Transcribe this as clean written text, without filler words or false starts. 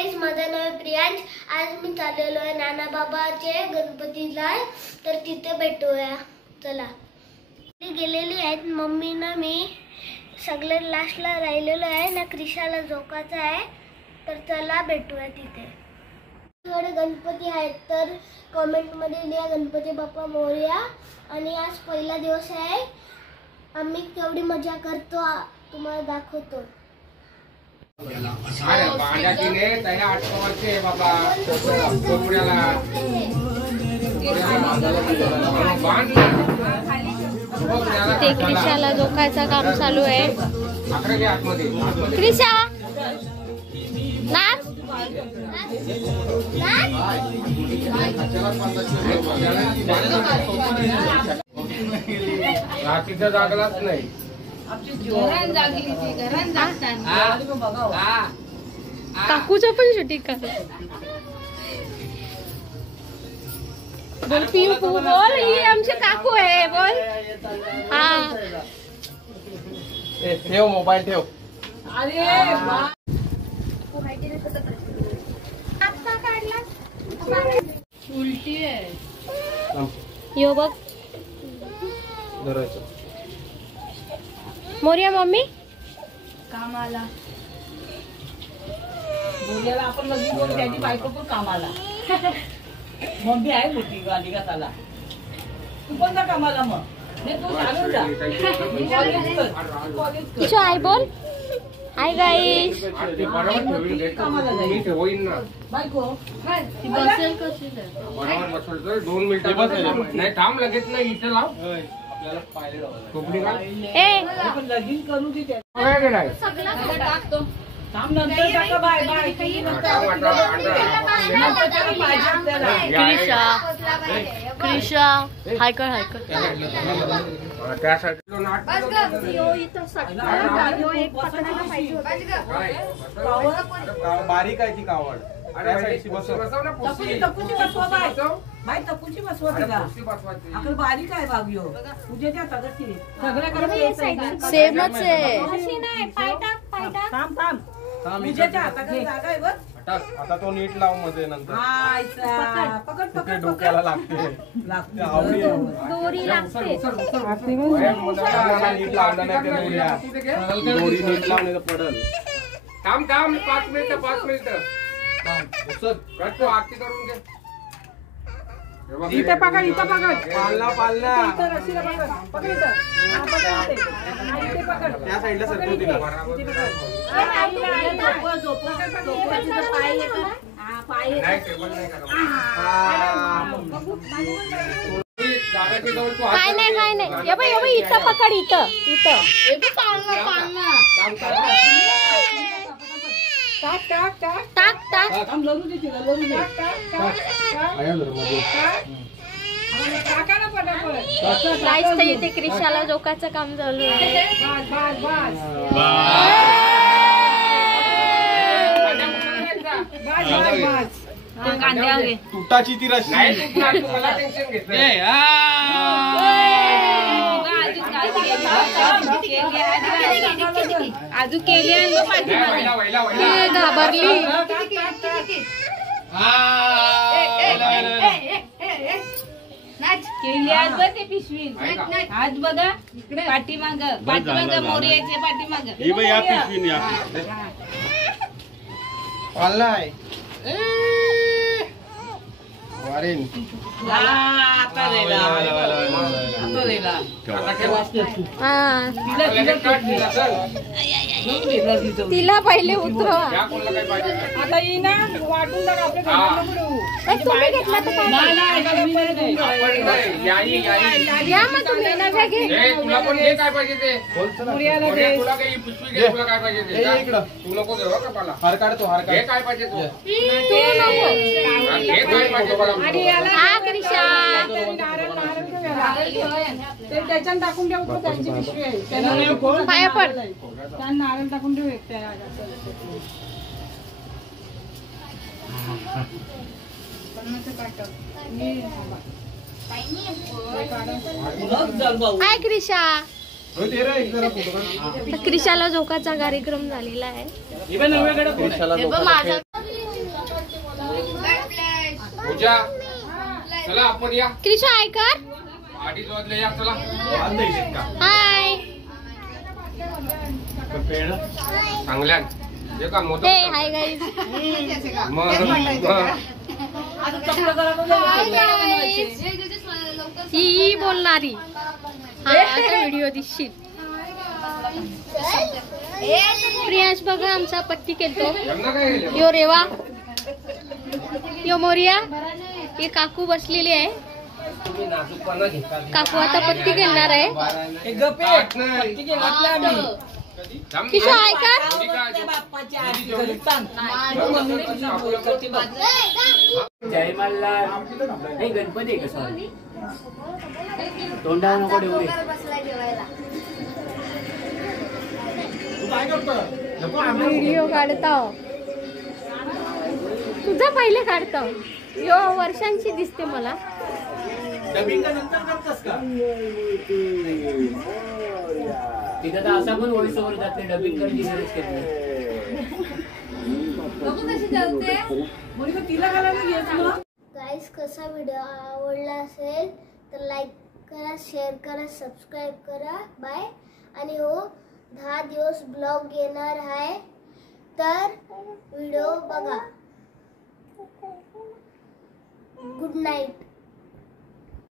Guys, माझं नाव प्रियांश। आज मी चाललेलो आहे नाना बाबाचे गणपतीला, तर तिथे भेटूया। चला, मी गेलेली आहेत मम्मी ना, मी सगळे लास्टला राहिलेलो आहे ना, क्रिशाला झोकाचा आहे, तर चला भेटूया तिथे। थोडे गणपती आहेत तर कमेंट मध्ये लिहा गणपती बाप्पा मोरया। आणि आज पहिला दिवस आहे, आम्ही केवढी मजा करतो तुम्हाला दाखवतो। अरे बांड्यातीने त्याला आठवते बाबा कोपऱ्याला ते क्रिशाला झोकायचं काम चालू आहे। क्रिशा नाच रात्रीचा जागलाच नाही। काकूचं पण शूटिंग कर। बोल पिऊ बोल, ही आमचे काकू आहे, बोल। हा ठेव मोबाईल ठेव। उलटी आहे यो बघ। मोरिया मम्मी कामाला बोलायला आपण लगेच बोल, त्याची बायको पण कामाला। मम्मी आहे मोठी गाडी का त्याला, तू पण जा कामाला। मग तू चालून जा किशो आई बोल। हाय गाईस, कामाला जाईल होईल ना बायको। बसेल कशी बरोबर बसवलं तर 2 मिनिटं बस नाही, थांब लगेच नाही, इथे लाव आपल्याला पाहिजे कोपडी का ए पण लगीन करू दे त्या काय केलाय टाकतो। थांब नंतर टाका। बाय बाय क्रिशा क्रिशा हाय कर हाय कर। त्यासाठी बारीक आहे ती कावड। बसव ना पुसी बसवा बाय बाय, तपुची बसवा तिला। बसवायची अकल बारीक आहे बागयो पूजेच्या तगती सगळ्याकडे सेमच आहे। थांब थांब पूजेच्या हाताकडे जागा आहे बघ। आता तो नीट लाव मध्ये नंतर पकड पकड डोक्याला लागते। दोरी लागते। नीट लावलं नाही ते दोरी नीट लावणे तर पडल। थांब थांब 5 मिनिटं 5 मिनिटं करतो, आरती करून घे। इथे पकड, इथे पकड, पालना पालना इथं रस्सीला पकड, पकड इथं। हा, पकड इथे. हा, इथे पकड। त्या साईडला सरकव तिला। इथे पकड। पाय येतो। हा, पाय येतो। नाही टेबल नाही करावं। काय नाही काय नाही, ये बाई इथं पकड, इथं इथं टाक टाक टाक टाक टाक। थांब, लरू दे तिला, लरू दे। टाका ना पटापट। गाईस, तर इथे क्रिशाला झोकाचं काम चालू आहे। तुटाची ती रस्सी। मला टेन्शन घेतलं। अजून केली आणि मग पाठीमागे घाबरली। केली आज बघ ते पिशवी आज बघा पाठीमाग मोरयाच्या पाठीमाग पालना आहे वारीन। आता दिला, आता दिला। हा, तिला तिला पहिले उतरवा। आता ये ना, वाटून टाक आपल्या घराला पुढे। तुम्ही घेतला तर काय? या मग तुम्ही नव्या घे। तुला पण घे काय पाहिजे ते, पुऱ्याला दे। तुला काही पिशवी घे, तुला काय पाहिजे ते इकडं तू नको देऊ का मला। हार काढतो, हार हे काढ। काय पाहिजे तू तू नको। हे काय पाहिजे मला। हा क्रिशा, ते त्याच्यात टाकून ठेव, त्यांची पिशवी आहे त्यांना पाया पड। नारळ टाकून ठेव एक त्या हाय क्रिशा। क्रिशाला झोकाचा कार्यक्रम झालेला आहे। क्रिशाला पूजा चला आपण या क्रिशा हाय कर. 2:30 वाजले या चला हाय. चांगल्या हे का मोठं हे हाय गाईज. आता चपला करा बघ. ही बोलणारी. हा आता व्हिडिओ दिसशील. प्रियांश बघा आमचा पट्टी केलतो. यो रेवा, यो मोरिया, हे काकू बसलेली आहे. काकू आता पट्टी घेणार आहे. किशो आहे का? जय मल्हार. नाही गणपती आहे का सॉरी. तोंडावर नको ठेवू. व्हिडिओ काढतो. तुझा पहिले काढतो. यो वर्षांची दिसते मला. तिथं तर असा पण व्हॉइस ओव्हर जाते. डबिंग करायची गरज नाही. गाईस कसा व्हिडिओ आवडला असेल तर लाईक करा, शेअर करा, सबस्क्राईब करा. बाय. आणि हो 10 दिवस ब्लॉग येणार आहे तर व्हिडिओ बघा. Good night.